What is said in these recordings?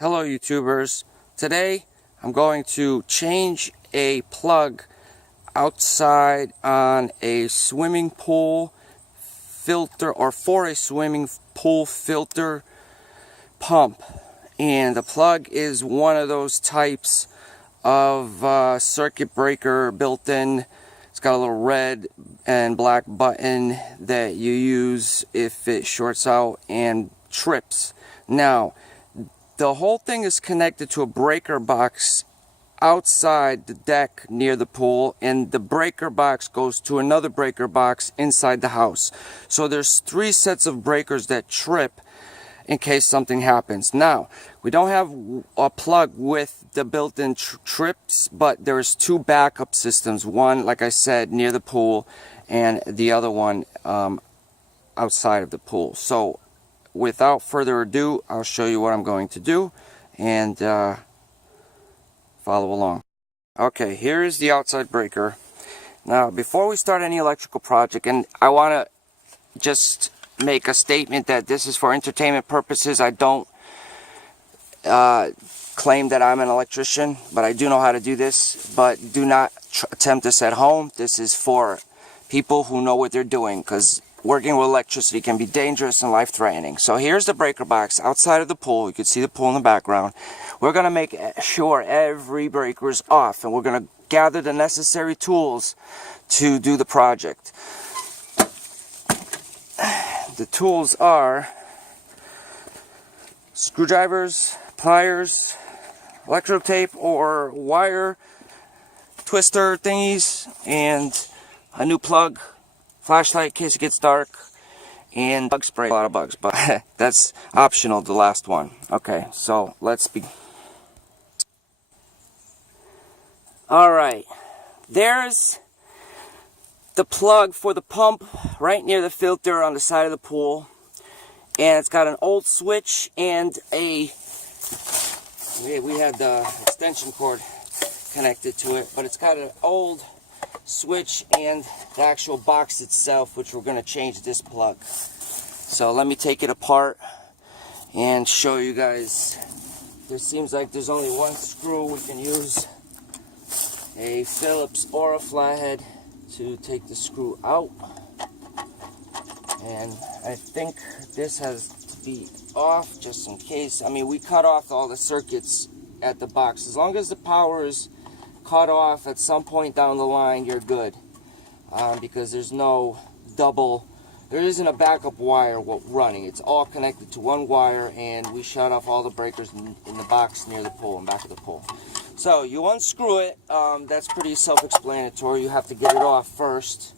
Hello YouTubers. Today I'm going to change a plug outside on a swimming pool filter, or for a swimming pool filter pump, and the plug is one of those types of circuit breaker built in. It's got a little red and black button that you use if it shorts out and trips. Now the whole thing is connected to a breaker box outside the deck near the pool, and the breaker box goes to another breaker box inside the house. So there's 3 sets of breakers that trip in case something happens. Now, we don't have a plug with the built-in trips, but there's 2 backup systems. One, like I said, near the pool, and the other one outside of the pool. So without further ado, I'll show you what I'm going to do, and follow along. Okay, here is the outside breaker. Now, before we start any electrical project, and I want to just make a statement that this is for entertainment purposes. I don't claim that I'm an electrician, but I do know how to do this. But do not attempt this at home. This is for people who know what they're doing, because working with electricity can be dangerous and life-threatening. So here's the breaker box outside of the pool. You can see the pool in the background. We're going to make sure every breaker is off, and we're going to gather the necessary tools to do the project. The tools are screwdrivers, pliers, electrical tape or wire twister thingies, and a new plug, flashlight in case it gets dark, and bug spray. A lot of bugs, but that's optional, the last one. Okay, so let's begin. Alright, there's the plug for the pump right near the filter on the side of the pool, and it's got an old switch and we had the extension cord connected to it, but it's got an old switch and the actual box itself, which we're going to change this plug. So let me take it apart and show you guys. There seems like there's only one screw. We can use a Phillips or a flathead to take the screw out, and I think this has to be off just in case. I mean, we cut off all the circuits at the box. As long as the power is cut off at some point down the line, you're good, because there's no there isn't a backup wire running. It's all connected to one wire, and we shut off all the breakers in the box near the pool and back of the pool. So you unscrew it. That's pretty self-explanatory. You have to get it off first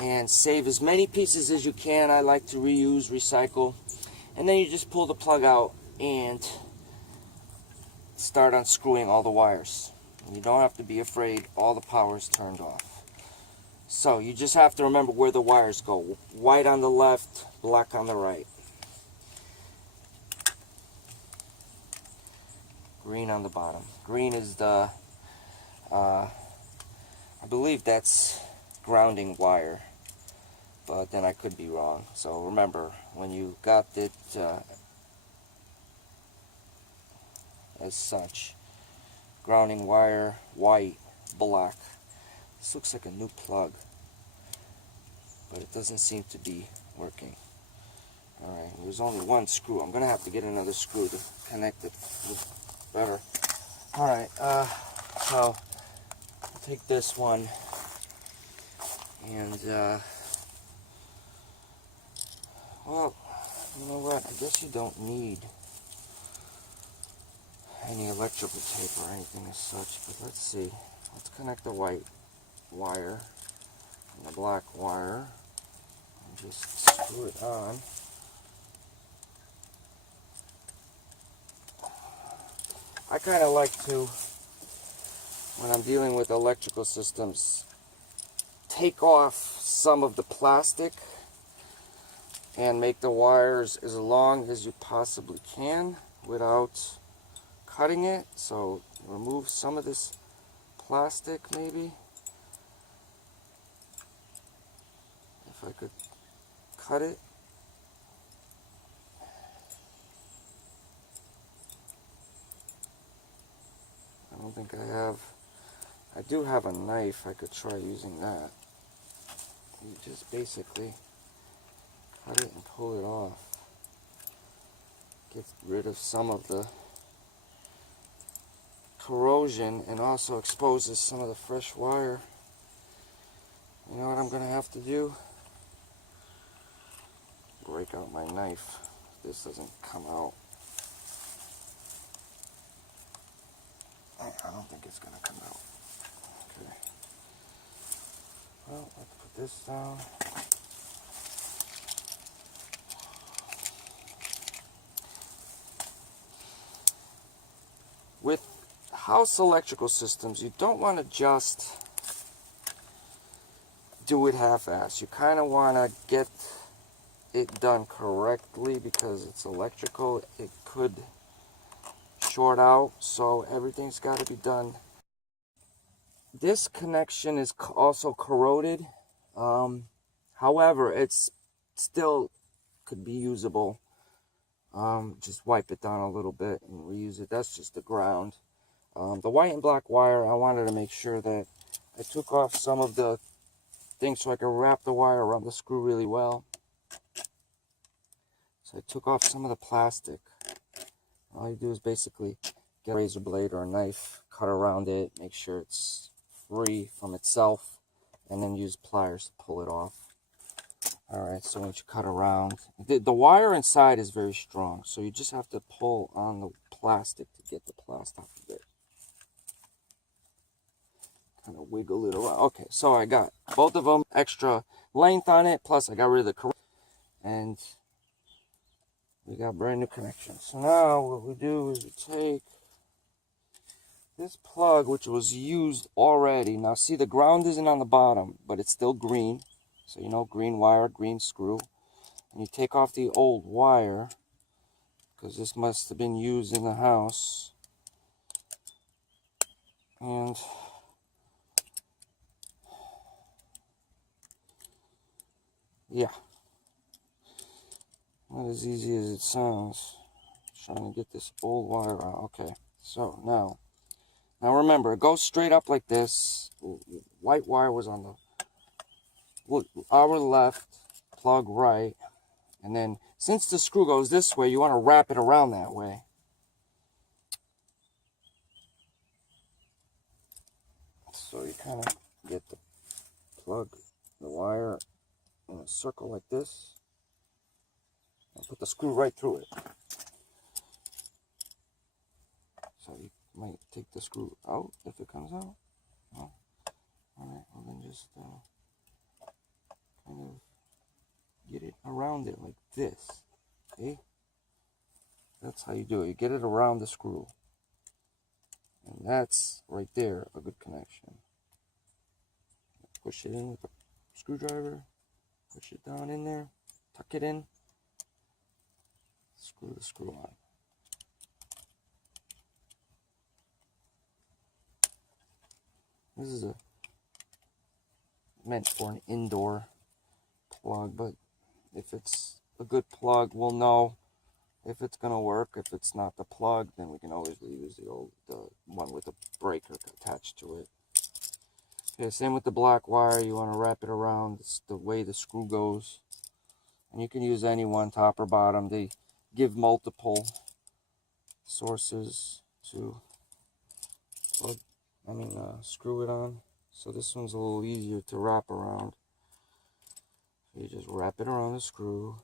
and save as many pieces as you can. I like to reuse, recycle. And then you just pull the plug out and start unscrewing all the wires. You don't have to be afraid. All the power is turned off. So you just have to remember where the wires go. White on the left, black on the right. Green on the bottom. Green is the, I believe that's grounding wire, but then I could be wrong. So remember, when you got it as such, grounding wire, white, black. This looks like a new plug, but it doesn't seem to be working. Alright, there's only one screw. I'm going to have to get another screw to connect it better. Alright, so I'll take this one and well, you know what, I guess you don't need any electrical tape or anything as such, but let's see. Let's connect the white wire and the black wire and just screw it on. I kind of like to, when I'm dealing with electrical systems, take off some of the plastic and make the wires as long as you possibly can without cutting it. So remove some of this plastic maybe. If I could cut it. don't think I have. I do have a knife. I could try using that. You just basically cut it and pull it off. Get rid of some of the corrosion and also exposes some of the fresh wire. You know what I'm gonna have to do? Break out my knife. This doesn't come out. I don't think it's gonna come out. Okay. Well, let's put this down. With house electrical systems, you don't want to just do it half-assed. You kind of want to get it done correctly because it's electrical. It could short out, so everything's got to be done. This connection is also corroded. However, it's still could be usable. Just wipe it down a little bit and reuse it. That's just the ground. The white and black wire, I wanted to make sure that I took off some of the things so I could wrap the wire around the screw really well. So I took off some of the plastic. All you do is basically get a razor blade or a knife, cut around it, make sure it's free from itself, and then use pliers to pull it off. Alright, so once you cut around, the wire inside is very strong, so you just have to pull on the plastic to get the plastic off of it. Kind of wiggle it around. Okay, so I got both of them, extra length on it, plus I got rid of the corrosion, and we got brand new connections. So now what we do is we take this plug, which was used already. Now see, the ground isn't on the bottom, but it's still green. So you know, green wire, green screw. And you take off the old wire, because this must have been used in the house. And yeah, not as easy as it sounds. Trying to get this old wire out. Okay, so now remember, it goes straight up like this. White wire was on the our left, plug right, and then since the screw goes this way, you want to wrap it around that way. So you kind of get the plug, the wire in a circle like this, and put the screw right through it. So you might take the screw out if it comes out. No. Alright, well then just kind of get it around it like this. Okay? That's how you do it. You get it around the screw. And that's right there a good connection. Push it in with a screwdriver. Push it down in there. Tuck it in. Screw the screw on. This is meant for an indoor plug, but if it's a good plug, we'll know if it's gonna work. If it's not the plug, then we can always use the one with the breaker attached to it. Okay, same with the black wire. You want to wrap it around. It's the way the screw goes, and you can use any one, top or bottom. They give multiple sources to plug. Screw it on. So this one's a little easier to wrap around. So you just wrap it around the screw,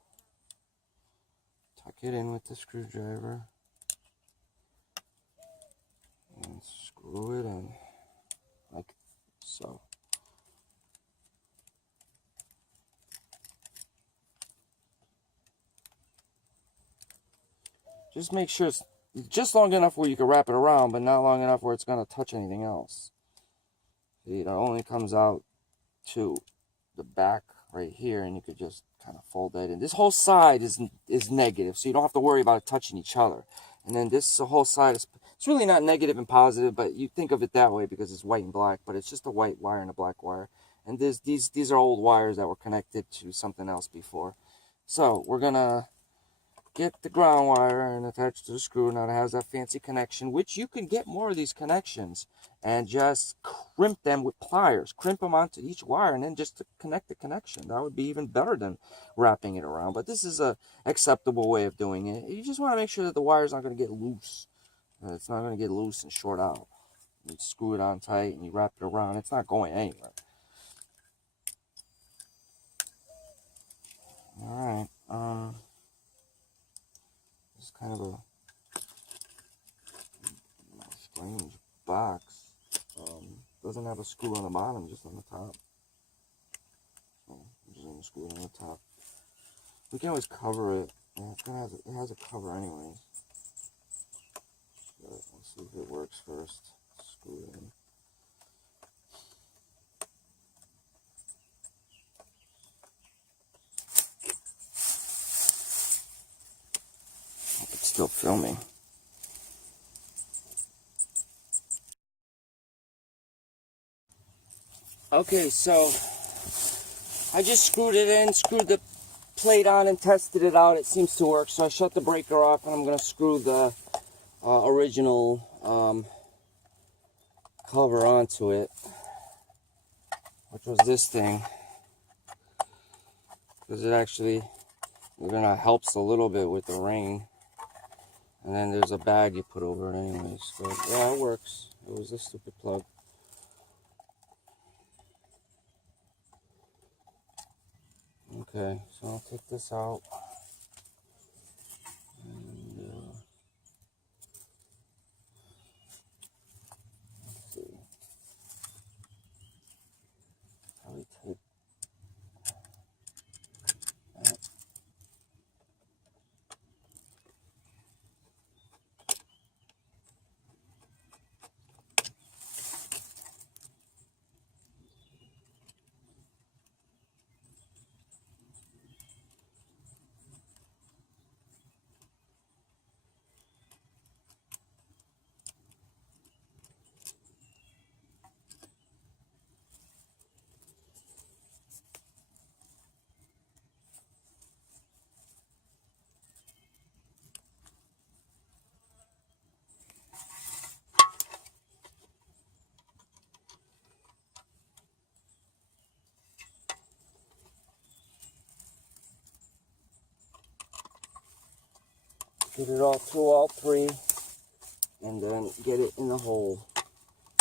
tuck it in with the screwdriver, and screw it in like so. Just make sure it's just long enough where you can wrap it around, but not long enough where it's going to touch anything else. See, it only comes out to the back right here, and you could just kind of fold that in. This whole side is negative, so you don't have to worry about it touching each other. And then this whole side is, it's really not negative and positive, but you think of it that way because it's white and black, but it's just a white wire and a black wire. And these are old wires that were connected to something else before. So we're gonna get the ground wire and attach to the screw. Now it has that fancy connection, which you can get more of these connections and just crimp them with pliers. Crimp them onto each wire and then just to connect the connection. That would be even better than wrapping it around. But this is a acceptable way of doing it. You just want to make sure that the wire's not going to get loose. It's not going to get loose and short out. You screw it on tight and you wrap it around. It's not going anywhere. All right. It's kind of a strange box. Doesn't have a screw on the bottom, just on the top. So I'm just gonna screw it on the top. We can always cover it. Yeah, it has a cover anyways. But let's see if it works first. Screw it in. It's still filming. Okay, so I just screwed it in, screwed the plate on and tested it out. It seems to work. So I shut the breaker off and I'm going to screw the original cover onto it, which was this thing, because it actually helps a little bit with the rain. And then there's a bag you put over it anyways. So yeah, it works. It was this stupid plug. Okay, so I'll take this out. And, let's see. Probably tape that. Get it all through all three, and then get it in the hole.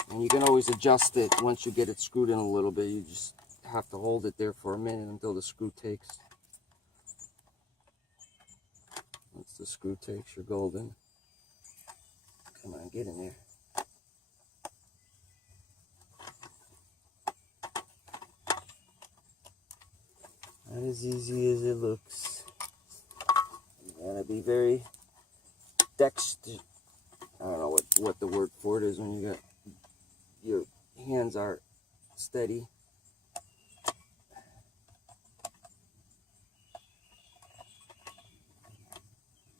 And you can always adjust it once you get it screwed in a little bit. You just have to hold it there for a minute until the screw takes. Once the screw takes, you're golden. Come on, get in there. Not as easy as it looks. You gotta be very dexter. I don't know what the word for it is when you got your hands are steady.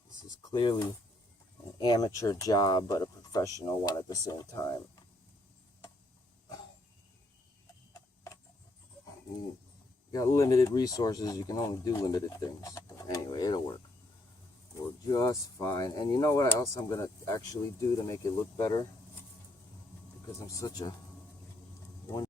This is clearly an amateur job, but a professional one at the same time. You got limited resources, you can only do limited things. But anyway, it'll work. Work just fine. And you know what else I'm gonna actually do to make it look better? Because I'm such a